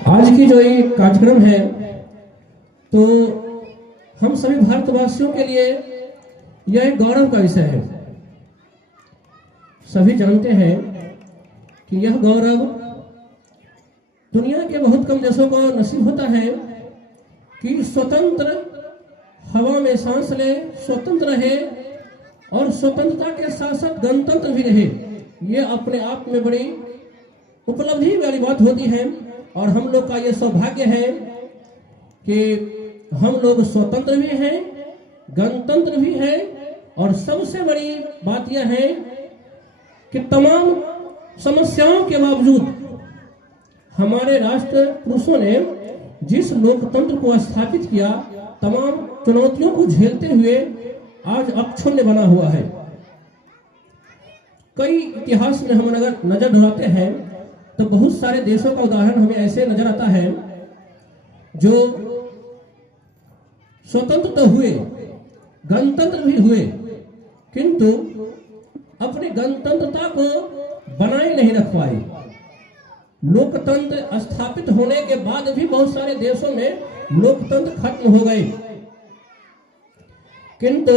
आज की जो ये कार्यक्रम है तो हम सभी भारतवासियों के लिए यह एक गौरव का विषय है। सभी जानते हैं कि यह गौरव दुनिया के बहुत कम देशों को नसीब होता है कि स्वतंत्र हवा में सांस ले, स्वतंत्र रहे और स्वतंत्रता के साथ साथ गणतंत्र भी रहे। ये अपने आप में बड़ी उपलब्धि वाली बात होती है और हम लोग का ये सौभाग्य है कि हम लोग स्वतंत्र भी हैं, गणतंत्र भी हैं और सबसे बड़ी बात यह है कि तमाम समस्याओं के बावजूद हमारे राष्ट्र पुरुषों ने जिस लोकतंत्र को स्थापित किया, तमाम चुनौतियों को झेलते हुए आज अक्षुण्ण बना हुआ है। कई इतिहास में हम अगर नजर दौड़ाते हैं तो बहुत सारे देशों का उदाहरण हमें ऐसे नजर आता है जो स्वतंत्र तो हुए, गणतंत्र भी हुए, किंतु अपनी गणतंत्रता को बनाए नहीं रख पाए। लोकतंत्र स्थापित होने के बाद भी बहुत सारे देशों में लोकतंत्र खत्म हो गए, किंतु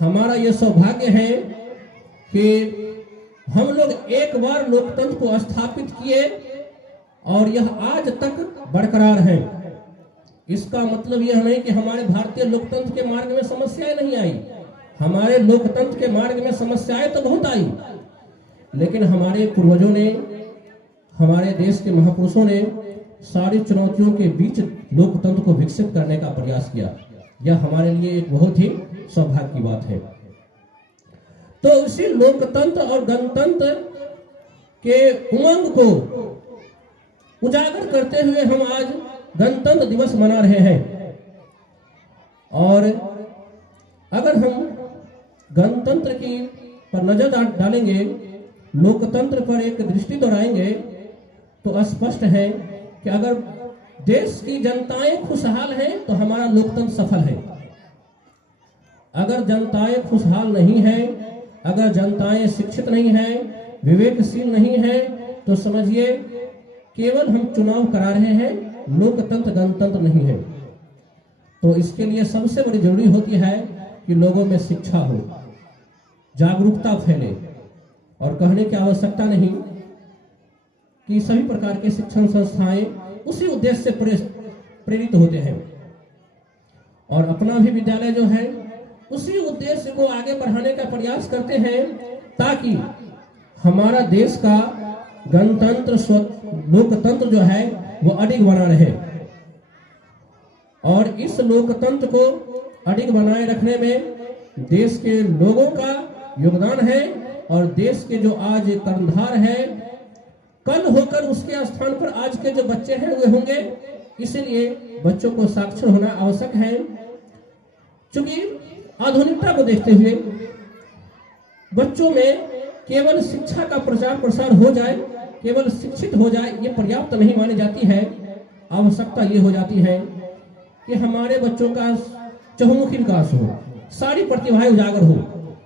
हमारा यह सौभाग्य है कि हम लोग एक बार लोकतंत्र को स्थापित किए और यह आज तक बरकरार है। इसका मतलब यह नहीं कि हमारे भारतीय लोकतंत्र के मार्ग में समस्याएं नहीं आई। हमारे लोकतंत्र के मार्ग में समस्याएं तो बहुत आई, लेकिन हमारे पूर्वजों ने, हमारे देश के महापुरुषों ने सारी चुनौतियों के बीच लोकतंत्र को विकसित करने का प्रयास किया। यह हमारे लिए एक बहुत ही सौभाग्य की बात है। तो इसी लोकतंत्र और गणतंत्र के उमंग को उजागर करते हुए हम आज गणतंत्र दिवस मना रहे हैं। और अगर हम गणतंत्र की पर नजर डालेंगे, लोकतंत्र पर एक दृष्टि दोहराएंगे तो स्पष्ट है कि अगर देश की जनताएं खुशहाल हैं तो हमारा लोकतंत्र सफल है। अगर जनताएं खुशहाल नहीं हैं, अगर जनताएं शिक्षित नहीं हैं, विवेकशील नहीं हैं, तो समझिए केवल हम चुनाव करा रहे हैं, लोकतंत्र गणतंत्र नहीं है। तो इसके लिए सबसे बड़ी जरूरी होती है कि लोगों में शिक्षा हो, जागरूकता फैले और कहने की आवश्यकता नहीं कि सभी प्रकार के शिक्षण संस्थाएं उसी उद्देश्य से प्रेरित होते हैं और अपना भी विद्यालय जो है उसी उद्देश्य को आगे बढ़ाने का प्रयास करते हैं ताकि हमारा देश का गणतंत्र लोकतंत्र जो है वो अडिग बना रहे। और इस लोकतंत्र को अडिग बनाए रखने में देश के लोगों का योगदान है और देश के जो आज कर्णधार है, कल होकर उसके स्थान पर आज के जो बच्चे हैं वे होंगे। इसलिए बच्चों को साक्षर होना आवश्यक है। क्योंकि आधुनिकता को देखते हुए बच्चों में केवल शिक्षा का प्रचार प्रसार हो जाए, केवल शिक्षित हो जाए, ये पर्याप्त नहीं मानी जाती है। आवश्यकता ये हो जाती है कि हमारे बच्चों का चहुमुखी विकास हो, सारी प्रतिभाएं उजागर हो।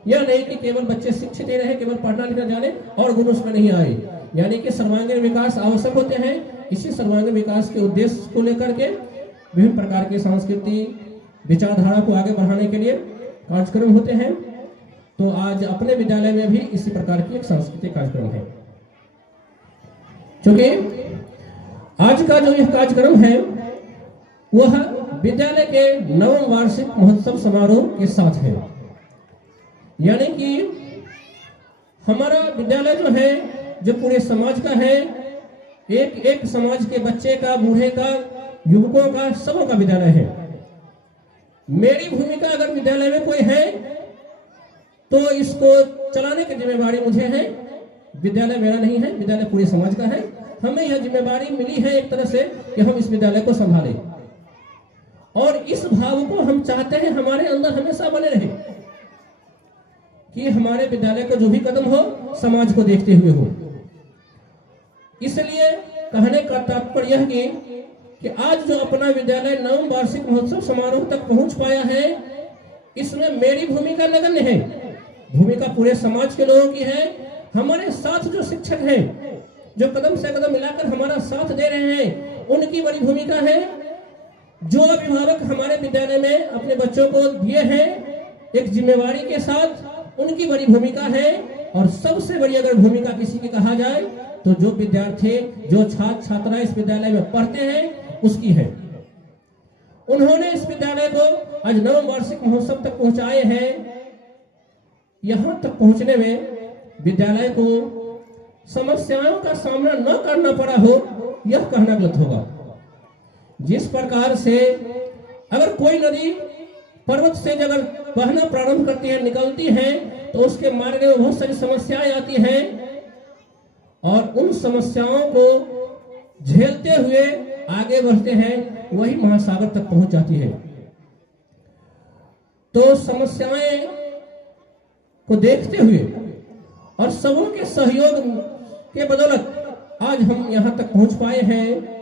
यह नहीं कि केवल बच्चे शिक्षित ही रहे, केवल पढ़ना लिखना जाने और गुण उसमें नहीं आए। यानी कि सर्वांगीण विकास आवश्यक होते हैं। इसी सर्वांगीण विकास के उद्देश्य को लेकर के विभिन्न प्रकार के सांस्कृतिक विचारधारा को आगे बढ़ाने के लिए कार्यक्रम होते हैं। तो आज अपने विद्यालय में भी इसी प्रकार की एक सांस्कृतिक कार्यक्रम है। क्योंकि आज का जो यह कार्यक्रम है वह विद्यालय के नवम वार्षिक महोत्सव समारोह के साथ है। यानी कि हमारा विद्यालय जो है, जो पूरे समाज का है, एक एक समाज के बच्चे का, बूढ़े का, युवकों का, सबों का विद्यालय है। मेरी भूमिका अगर विद्यालय में कोई है तो इसको चलाने की जिम्मेवारी मुझे है। विद्यालय मेरा नहीं है, विद्यालय पूरे समाज का है। हमें यह जिम्मेवारी मिली है एक तरह से कि हम इस विद्यालय को संभालें और इस भाव को हम चाहते हैं हमारे अंदर हमेशा बने रहे कि हमारे विद्यालय का जो भी कदम हो समाज को देखते हुए हो। इसलिए कहने का तात्पर्य यह कि आज जो अपना विद्यालय नवम वार्षिक महोत्सव समारोह तक पहुंच पाया है, इसमें मेरी भूमिका नगण्य है। भूमिका पूरे समाज के लोगों की है। हमारे साथ जो शिक्षक हैं, जो कदम से कदम मिलाकर हमारा साथ दे रहे हैं, उनकी बड़ी भूमिका है। जो अभिभावक हमारे विद्यालय में अपने बच्चों को दिए हैं एक जिम्मेवारी के साथ, उनकी बड़ी भूमिका है। और सबसे बड़ी अगर भूमिका किसी की कहा जाए तो जो विद्यार्थी, जो छात्र छात्राएं इस विद्यालय में पढ़ते हैं उसकी है। उन्होंने इस विद्यालय को आज नवम वार्षिक महोत्सव तक पहुंचाए हैं। यहां तक पहुंचने में विद्यालय को समस्याओं का सामना न करना पड़ा हो, यह कहना गलत होगा। जिस प्रकार से अगर कोई नदी पर्वत से अगर बहना प्रारंभ करती है, निकलती है, तो उसके मार्ग में बहुत सारी समस्याएं आती हैं और उन समस्याओं को झेलते हुए आगे बढ़ते हैं, वही महासागर तक पहुंच जाती है। तो समस्याएं को देखते हुए और सबों के सहयोग के बदौलत आज हम यहां तक पहुंच पाए हैं।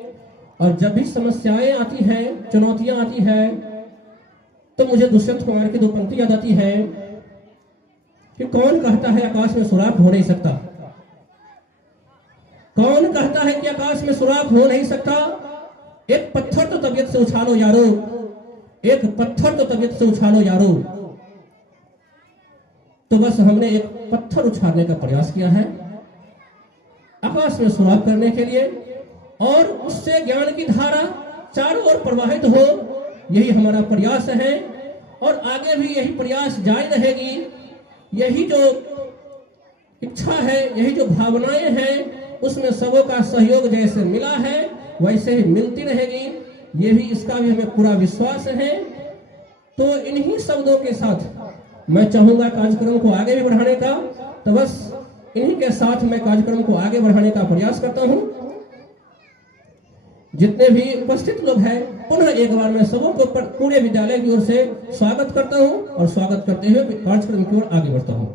और जब भी समस्याएं आती हैं, चुनौतियां आती हैं, तो मुझे दुष्यंत कुमार की दो पंक्ति याद आती है कि कौन कहता है आकाश में सुराख हो नहीं सकता। कौन कहता है कि आकाश में सुराख हो नहीं सकता। एक पत्थर तो तबीयत से उछालो यारो, एक पत्थर तो तबीयत से उछालो यारो। तो बस हमने एक पत्थर उछालने का प्रयास किया है आकाश में सुराख करने के लिए, और उससे ज्ञान की धारा चारों ओर प्रवाहित हो, यही हमारा प्रयास है। और आगे भी यही प्रयास जारी रहेगी। यही जो इच्छा है, यही जो भावनाएं हैं, उसमें सबों का सहयोग जैसे मिला है वैसे ही मिलती रहेगी। ये भी, इसका भी हमें पूरा विश्वास है। तो इन्हीं शब्दों के साथ मैं चाहूंगा कार्यक्रम को आगे भी बढ़ाने का। तो बस इन्हीं के साथ मैं कार्यक्रम को आगे बढ़ाने का प्रयास करता हूं। जितने भी उपस्थित लोग हैं, पुनः एक बार मैं सबों को पूरे विद्यालय की ओर से स्वागत करता हूं और स्वागत करते हुए कार्यक्रम की ओर आगे बढ़ता हूं।